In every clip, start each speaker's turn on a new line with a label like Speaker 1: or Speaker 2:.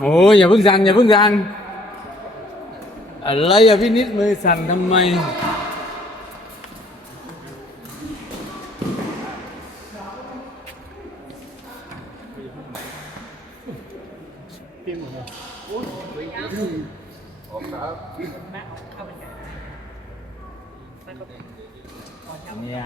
Speaker 1: โอ้ยอย่าเพิ่งสั่นอย่าเพิ่งสั่นอะไรอย่าพี่นิดมือสั่นทำไม
Speaker 2: เตรียมหมดเลย
Speaker 1: เนี่ย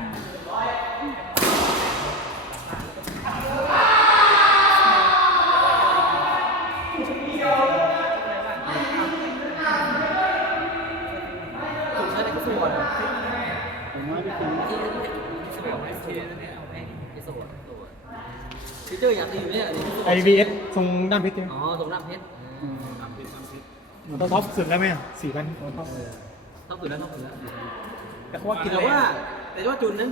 Speaker 2: มั
Speaker 3: ยของไอซีเนี่ยเอาให้กระทรวงฟีเจอร์อย่างดีอยู่เนี่ย
Speaker 2: ไอวีเอสทรงด้านเพชรใช่ไหม
Speaker 3: อ๋อตรงน้ำเพชร
Speaker 2: มันต้องท็อปสุดแล้วไหมสี่พันท็อป
Speaker 3: ต้องตื่นแล้วต้องตื่นแล้ว
Speaker 2: แต่ว่ากิน
Speaker 3: แต่
Speaker 2: แรง
Speaker 3: ว่าแต่ว่าจุนนั้น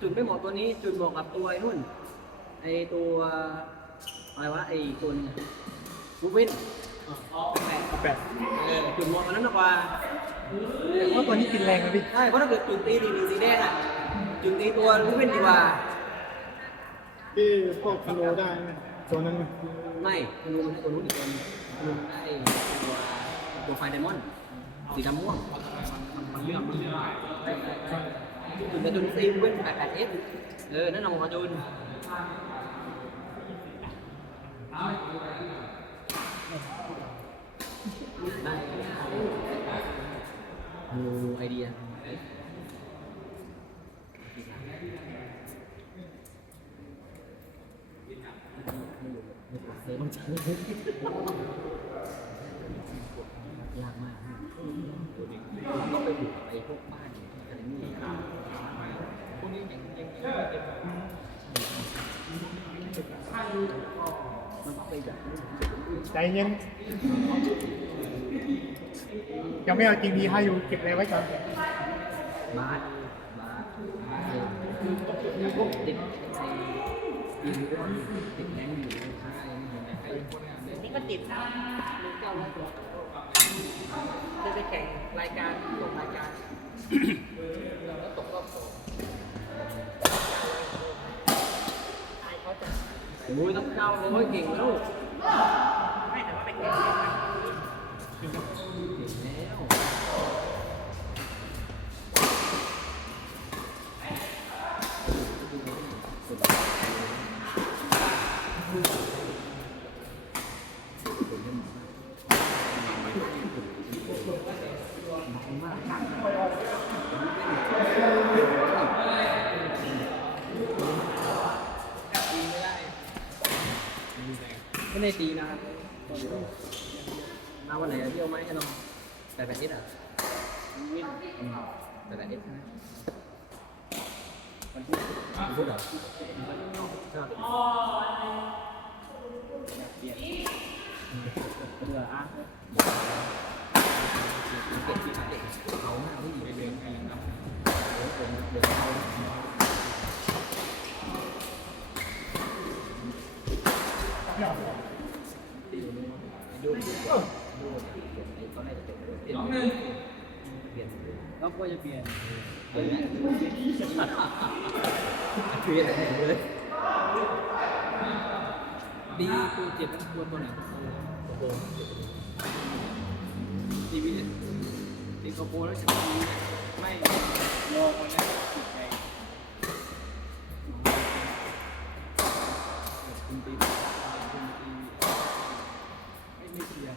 Speaker 3: จุนไม่เหมาะตัวนี้จุนเหมาะกับตัวไอ้นู่นไอ้ตัวอะไรวะไอ้ตัวนึงบูวินแปด
Speaker 2: แปด
Speaker 3: เออจุนเหมาะกับนั้นมากกว่า
Speaker 2: แต่ว่าตัวนี้กินแรงนะพี่
Speaker 3: ใช่ เพราะถ้าเกิดจุนตีดีสีแดงอะ จุนตีตัวบูวินดีกว่า
Speaker 2: ที่พวกคาโลได้ไหมตัวนั้นไหม
Speaker 3: ไม่คุณรู้มันให้ตัวนู้นอีกตัวนึงคุณได้ตัวตัวไฟเดมอนด์สีดำม่วงมันเลือกมันเลือกจุดเป็นจุดซีเว้นแปดแปดเอสเออนั่นน่ะของจุนได้ดูไอเดียเซิร์ฟมันจะยากมากต้องไปบุกไปพวกบ้านอะไรนี่พวกนี้ยังยังยังเก็บมันต้องไปแบบ
Speaker 2: ใจเย็นยังไม่เอาจริงดีให้อยู่เก็บแรงไว้ก่อน
Speaker 3: บาสบาสติดไอ้ยิงด้วยติดแรงอยู่ใช่ นี้
Speaker 4: นี่ก็ติดนะลูกเจ้าแล้วตัวจะไปแข่งรายการตกรายการแล้วตกรอบสองไอ้เขาจะ
Speaker 3: โอ้ยต้องเก้าร้อยเก่งแล้ว
Speaker 4: ไม่แต่ว่าไปแข่งด้วยกัน
Speaker 3: เก่งแล้ว ไม่ได้ตีนะมาวันไหนเที่ยวไหมให้น้องแต่แบบนี้อะแต่แบบนี้วันที่วันพุธเหรอใช่เบื่ออะ น้องหนึ่งเปลี่ยนน้องก็จะเปลี่ยนเปลี่ยนเปลี่ยนเลยดีตัวเจ็บตัวตัวไหนตัวโบดีวิเนี่ยตีตัวโบแล้วจะดีไม่ลองมันนะติดใจคุณตีคุณตีไม่ไม่เปลี่ยน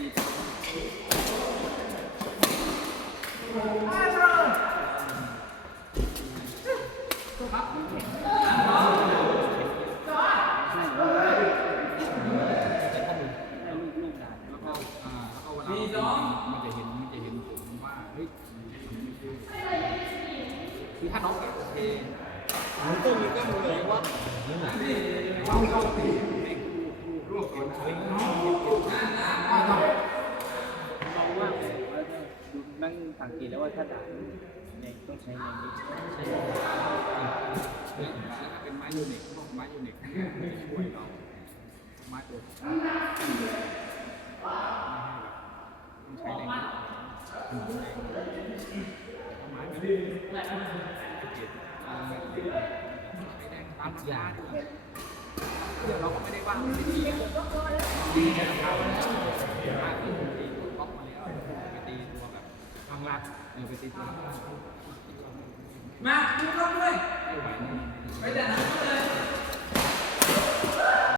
Speaker 3: ไม่แต่ว่าตีมีสองมันจะเห็นมันจะเห็นผมว่าเฮ้ยคือถ้าน้องโอเคมันต้องมีก็มือเลยว่านั่นแหละรวบก่อนใช้
Speaker 5: มองว่าแล้วก็ดูนั่ งสังเกตแล้วว่าถ้าด่าในต้องใช้ในนี้
Speaker 3: เป็นไม้ยูนิคพวกไม้ยูนิคช่วยเราไม้ตัวต้องใช้แรงไม้ก็ใช้แรงตามราคาด้วย
Speaker 4: เราก็ไม่ได้ว่างไม่ด้ดีดีแค่ทำเรา รักเออไปติดรัมาดูกข้อด้วยไปแต่
Speaker 6: หนังก็เลย